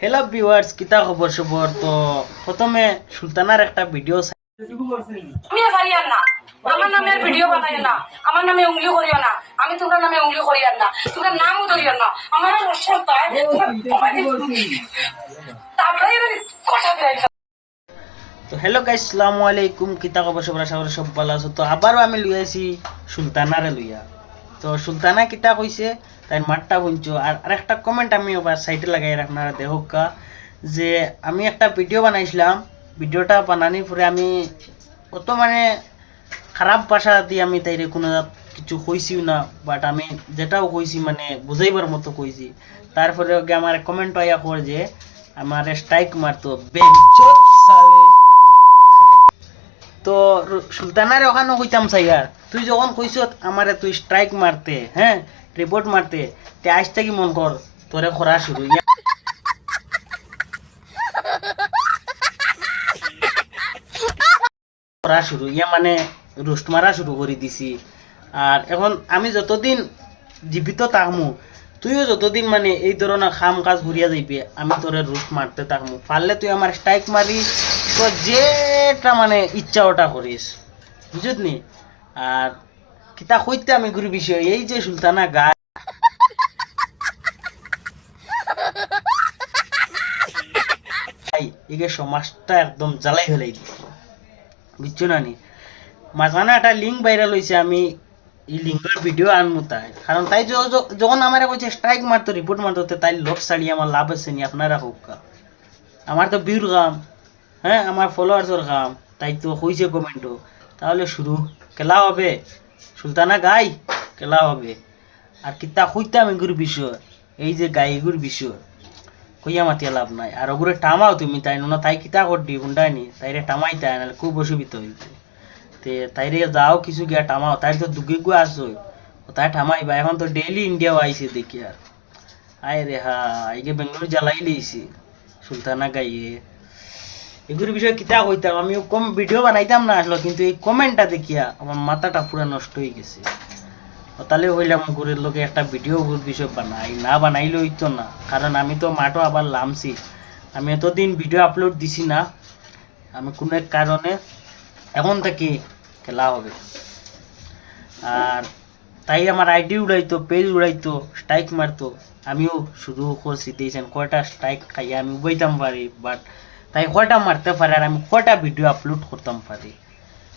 Hello viewers কিতা খবর সবর তো প্রথমে সুলতানার একটা ভিডিও আমি পারিয়ার না আমার নামে ভিডিও বানাইও না আমার নামে উঙ্গলি করিও না আমি তোমরা নামে উঙ্গলি করিয়ার না তোমরা নামও ধরিও না আমার পায় তারপরে কথা বেরাই তো হ্যালো গাইস আসসালামু আলাইকুম। কিতা খবর সবর করি সব ভালো আছো। তো আবারও আমি লই আছি সুলতানারে লইয়া। তো সুলতানা কিতা কইছে তাই মাঠটা বুঝছ আর আরেকটা কমেন্ট আমি আবার সাইডে লাগাই আপনারা দেখোকা যে আমি একটা ভিডিও বানাইছিলাম। ভিডিওটা বানানোর পরে আমি অত মানে খারাপ ভাষা দিয়ে আমি তাইরে কোনো কিছু কইছিও না বাট আমি যেটাও কইছি মানে বুঝাইবার মতো কইছি তারপরে ওকে আমার কমেন্ট আইয়া কর যে আমার স্ট্রাইক মারতো সালে তো সুলতানারে ওখানে কইতাম সাইয়ার তুই যখন কইস আমারে তুই স্ট্রাইক মারতে হ্যাঁ রিপোর্ট মারতে, তে আজ থেকে মন কর? তোরে খরা শুরু। করা শুরু। ইয়া মানে রোস্ট মারা শুরু করে দিছি। আর এখন আমি যতদিন জীবিত থাকমু, তুইও যতদিন মানে এই ধরনের খাম কাজ ঘুরিয়া যাইবে, আমি তোরে রোস্ট মারতে থাকমু। পারলে তুই আমার স্ট্রাইক মারি তো যেটা মানে ইচ্ছা ওটা করিস। বুঝত নি আর কিতা কইতে আমি ঘুরি বিষয়? এই যে সুলতানা য- যখন আমার কইছে স্ট্রাইক তাই লাভ আছে নি? আপনারা হোক। আমার তো বিউর কাম হ্যাঁ আমার ফলোয়ার্সের কাম। তাই তো হয়েছে কমেন্টও তাহলে শুরু খেলা হবে। সুলতানা গাই খেলা হবে? আর কিতা কইতে আমি গুর বিষয় এই যে গাই গুর বিষয় কইয়া মাতিয়া লাভ নাই। আর ওগুলো টামাও তুমি, তাই না তাই কিতা করডি হুন্ডাই নি তাইরে টামাই তাই নাহলে খুব অসুবিধা হইবে তে তাইরে যাও, কিছু গিয়া টামাও। তাই তো দুগে গু আসো তাই টামাইবা। এখন তো ডেইলি ইন্ডিয়াও আইছে দেখি আর। আয় রে হা আইগে বেঙ্গলোর জ্বালাই লিয়েছি সুলতানা গাইয়ে। এগুলোর বিষয়ে কিতা কইতাম? আমি কম ভিডিও বানাইতাম না আসলো, কিন্তু এই কমেন্টটা দেখিয়া আমার মাথাটা পুরো নষ্ট হয়ে গেছে। তাহলে হইলাম ঘুরের লোকে একটা ভিডিও ঘুর বিষয় বানাই, না বানাইলে হইতো না। কারণ আমি তো মাঠও আবার লামছি। আমি এতদিন ভিডিও আপলোড দিছি না। আমি কোনো এক কারণে এখন থেকে খেলা হবে। আর তাই আমার আইডি উড়াইতো পেজ উড়াইতো স্ট্রাইক মারতো। আমিও শুরু করছি দিয়েছেন কয়টা স্ট্রাইক খাইয়া আমি উবাইতাম পারি বাট তাই কয়টা মারতে পারে আর আমি কয়টা ভিডিও আপলোড করতাম পারি?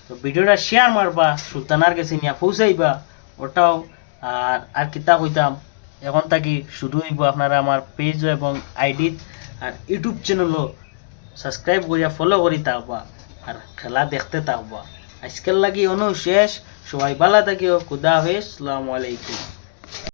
তো ভিডিওটা শেয়ার মারবা, সুলতানার কাছে নিয়ে পৌঁছাইবা, ওটাও, আর আর কিতা কইতাম, এখন থাকি শুরু হইব আপনারা আমার পেজ এবং আইডি আর ইউটিউব চ্যানেলও সাবস্ক্রাইব করিয়া ফলো করি থাকবা আর খেলা দেখতে থাকবা আজকাল লাগি অনু শেষ, সবাই ভালো থাকিও, খুদা হাফেজ আসসালামু আলাইকুম।